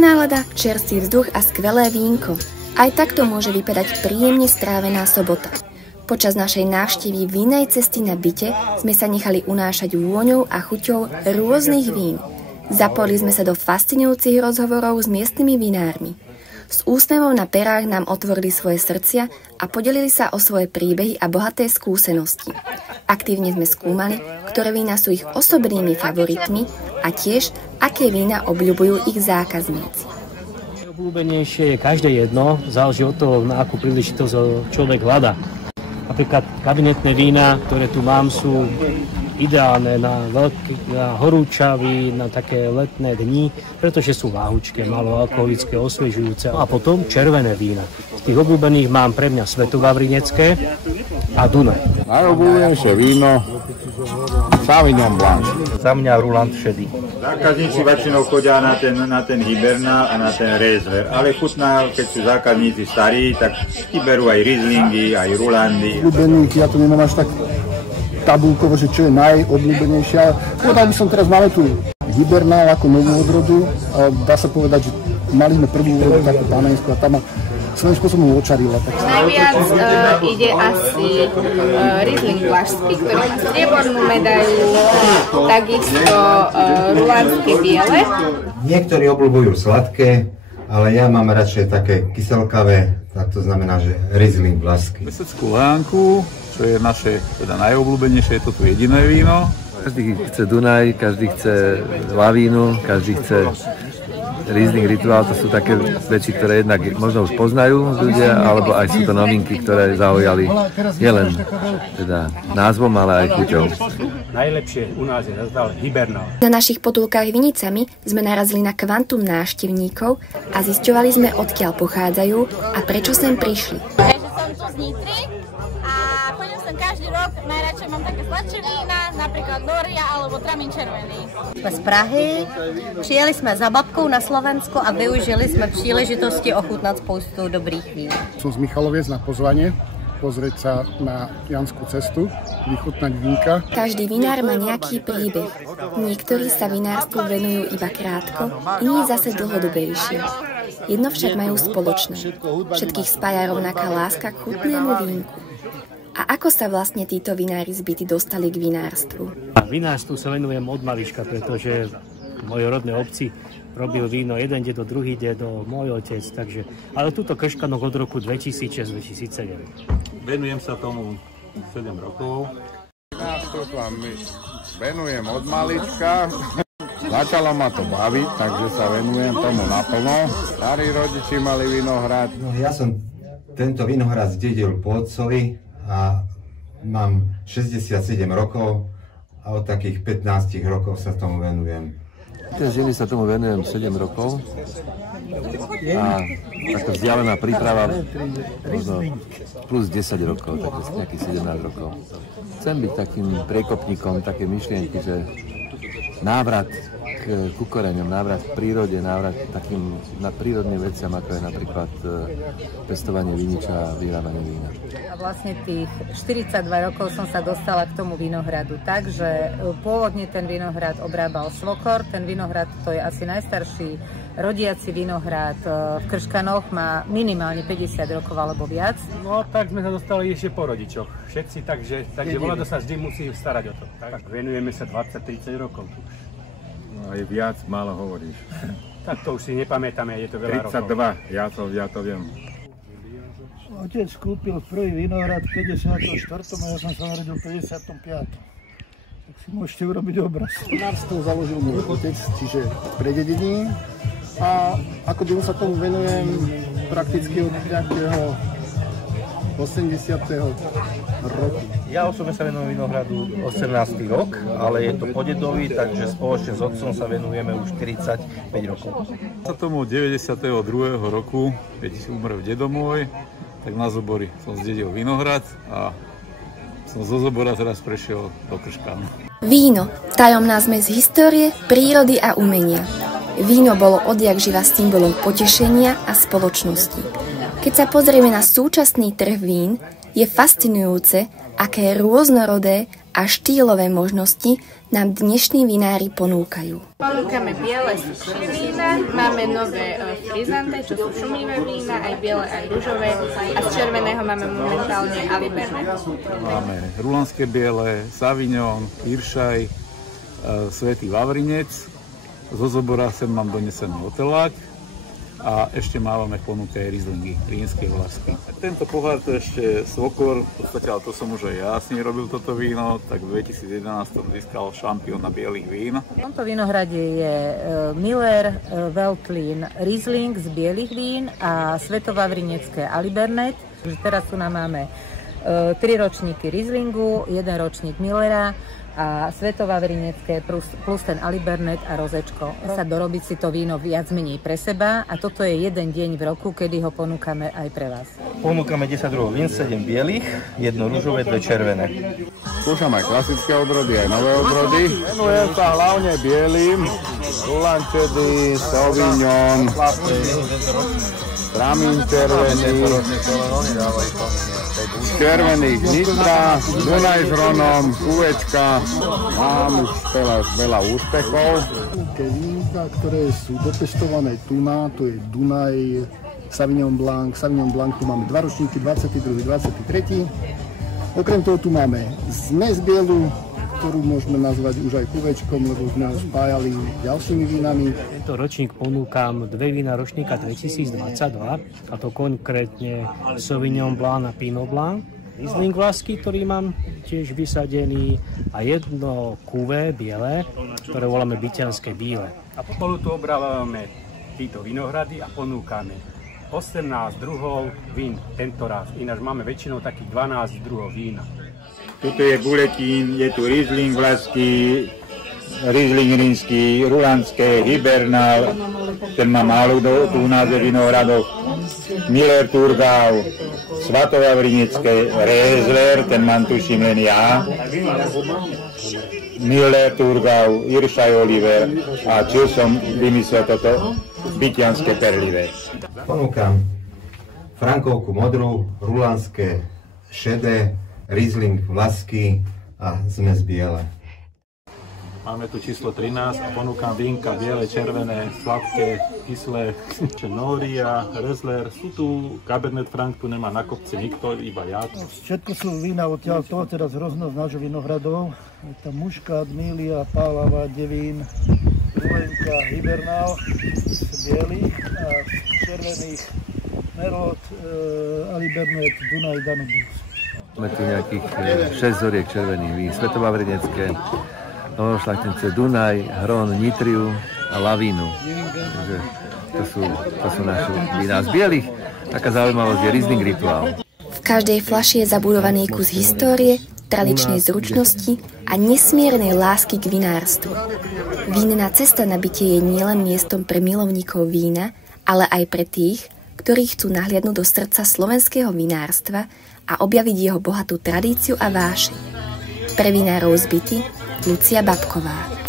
Dobrá nálada, čerstvý vzduch a skvelé vínko. Aj takto môže vypadať príjemne strávená sobota. Počas našej návštevy vínej cesty na byte sme sa nechali unášať vôňou a chuťou rôznych vín. Zapojili sme sa do fascinujúcich rozhovorov s miestnymi vinármi. S úsmevom na perách nám otvorili svoje srdcia a podelili sa o svoje príbehy a bohaté skúsenosti. Aktívne sme skúmali, ktoré vína sú ich osobnými favoritmi a tiež, aké vína obľubujú ich zákazníci. Obľúbenejšie je každé jedno, záleží od toho, na akú príležitosť človek hľadá. Napríklad kabinetné vína, ktoré tu mám, sú ideálne na horúčavy, na také letné dni, pretože sú láhučké, maloalkoholické, osviežujúce. A potom červené vína. Z tých obľúbených mám pre mňa Svätovavrinecké a Dunaj. Najobľúbenejšie víno Sauvignon Blanc. Za mňa Ruland šedý. Zákazníci väčšinou chodia na ten Hibernál a na ten Riesling, ale chutná, keď sú zákazníci starí, tak ti berú aj Rieslingy, aj Rulandy. Obľúbených, ja to nemám až tak tabulkovo, že čo je najobľúbenejšia. Povedal by som teraz, máme tu Hibernál ako novú odrodu. Dá sa povedať, že mali sme prvú odrodu takú panenskú a tam ma svojím spôsobom očarila. Najviac ide asi Riesling Vlašský, ktorý má striebornú medailu, takisto rulandské biele. Niektorí obľúbujú sladké, ale ja mám radšej také kyselkavé, tak to znamená, že Riesling Vlašský. Veseckú Lánku, čo je naše teda najobľúbenejšie, je to tu jediné víno. Každý chce Dunaj, každý chce Lavínu, každý chce Riesling Rituál, to sú také veci, ktoré jednak možno už poznajú ľudia, alebo aj sú to novinky, ktoré zaujali nielen teda názvom, ale aj chuťou. Najlepšie u nás je nazdal Hibernál. Na našich potulkách vinicami sme narazili na kvantum návštevníkov a zisťovali sme, odkiaľ pochádzajú a prečo sem prišli. Takže som tu z Nitry a chodím sem každý rok, najradšej mám také sladšie vína, napríklad Doria alebo Tramín červený. Sme z Prahy, přijeli jsme za babkou na Slovensko a využili jsme příležitosti ochutnat spoustu dobrých vín. Som z Michaloviec na pozvanie, pozrieť sa na Janskú cestu, vychutnať vínka. Každý vinár má nejaký príbeh. Niektorí sa vinárstvu venujú iba krátko, iní zase dlhodobejšie. Jedno však majú spoločné. Všetkých spája rovnaká láska k chutnému vínku. A ako sa vlastne títo vinári z Byty dostali k vinárstvu? Vinárstvu sa venujem od malička, pretože v mojej rodnej obci robil víno jeden dedo, druhý dedo, môj otec, takže... Ale túto Krškanok od roku 2006-2007. Venujem sa tomu 7 rokov. Vinárstvo sa venujem od malička. Začalo ma to baviť, takže sa venujem tomu naplno. Starí rodiči mali vinohrad. No, ja som tento vinohrad zdedil po otcovi a mám 67 rokov a od takých 15 rokov sa tomu venujem. Ten ženy sa tomu venujem 7 rokov a taká vzdialená príprava možno plus 10 rokov, takže nejakých 17 rokov. Chcem byť takým priekopníkom, také myšlienky, že návrat k koreňom, návrat k prírode, návrat takým prírodným veciam, ako je napríklad pestovanie viniča a vyrábanie vína. A vlastne tých 42 rokov som sa dostala k tomu vinohradu, takže pôvodne ten vinohrad obrábal svokor, ten vinohrad to je asi najstarší rodiaci vinohrad v Krškanoch, má minimálne 50 rokov alebo viac. No tak sme sa dostali ešte po rodičoch. Všetci, takže voľado sa vždy musí starať o to. Tak venujeme sa 20-30 rokov tu. No aj viac, málo hovoríš. Tak to už si nepamätáme, je to veľa 32, rokov. ja to viem. Otec kúpil prvý vinohrad v 54. a ja som sa narodil v 55. Tak si môžete urobiť obraz. Vinárstvo založil môj otec, čiže prededení. A ako dlho sa tomu venujem prakticky od nejakého 80. roku. Ja osobne sa venujem vinohradu 18. rok, ale je to po dedovi, takže spoločne s otcom sa venujeme už 45 rokov. Sa tomu 92. roku, keď umrel dedo môj, tak na Zobori som zdedil vinohrad a som zo Zobora teraz prešiel do Krškanu. Víno, tajomná zmes histórie, prírody a umenia. Víno bolo odjakživa symbolom potešenia a spoločnosti. Keď sa pozrieme na súčasný trh vín, je fascinujúce, aké rôznorodé a štýlové možnosti nám dnešní vinári ponúkajú. Ponúkame biele sušie vína, máme nové frizante, čo sú šumivé vína, aj biele, aj ružové, a z červeného máme momentálne Alibernet. Máme rulanské biele, Sauvignon, Iršaj, Svätý Vavrinec, zo Zobora sem mám donesený otelák a ešte máme v ponuke aj Rieslingy, rínske vlasky. Tento pohár to ešte svokor, v podstate, ale to som už aj ja s ním robil toto víno, tak v 2011 získal šampióna bielých vín. V tomto vinohrade je Miller, Veltlín, Riesling z bielých vín a Svetovavrinecké Alibernet. Teraz tu nám máme 3 ročníky Rieslingu, 1 ročník Millera a Svetovavrinecké plus ten Alibernet a rozečko. Sa dorobiť si to víno viac menej pre seba a toto je jeden deň v roku, kedy ho ponúkame aj pre vás. Ponúkame 10 druhov vín, 7 bielých, 1 ružové, 2 červené. Skúšam aj klasické odrody, aj nové odrody. Venujem sa hlavne bielým, Rulančedy, Sauvignon, Tramín červený, červených Nitra, Dunaj s Hronom, Kuvečka. Mám už veľa úspechov. Vínka, ktoré sú dopestované tu na, to je Dunaj, Sauvignon Blanc. Sauvignon Blanc tu máme 2 ročníky, 22. 23. Okrem toho tu máme zmes bielu, ktorú môžeme nazvať už aj kuvečkom, lebo sme ho spájali ďalšími vínami. Tento ročník ponúkam 2 vína ročníka 2022, a to konkrétne Sauvignon Blanc a Pinot Blanc, Riesling vlasky, ktorý mám tiež vysadený, a 1 kuvé biele, ktoré voláme byťanské bíle. A spolu tu obrávame títo vinohrady a ponúkame 18 druhov vín tento raz. Ináč máme väčšinou takých 12 druhov vína. Tuto je Buletín, je tu Riesling vlasky, Riesling rínsky, Rulandské, Hibernál, ten má málo tu v názve vinohradov, Miller Thurgau, Svetovavrinecké Riesler, ten mám tuším len ja, Miller Thurgau, Iršaj Oliver a čo som vymyslel toto byťanské perlivé. Ponúkam Frankovku modrú, Rulandské šedé, Riesling vlasky a zmes biele. Máme tu číslo 13 a ponúkam vínka biele, červené, sladké, kyslé, Noria, Riesler. Sú tu Cabernet Franc, tu nemá na kopci nikto, iba ja. Všetko sú vína odtiaľ toho, teraz hrozno z nášho vinohradov. Je tam Muškát, Milia, Pálava, Devín, Rulenka, Hibernál z bielých a z červených Merlot, Alibernet, Dunaj, Danubius. Máme tu nejakých 6 zoriek červených vín, Svetovavrinecké, Novošľachtince, Dunaj, Hron, Nitriu a Lavínu. Takže to sú naše vína z bielých. Taká zaujímavosť je Riesling Rituál. V každej fľaši je zabudovaný kus histórie, tradičnej zručnosti a nesmiernej lásky k vinárstvu. Vínna cesta na bytie je nielen miestom pre milovníkov vína, ale aj pre tých, ktorí chcú nahliadnúť do srdca slovenského vinárstva a objaviť jeho bohatú tradíciu a vášeň. Pre vinárov z Byty Lucia Babková.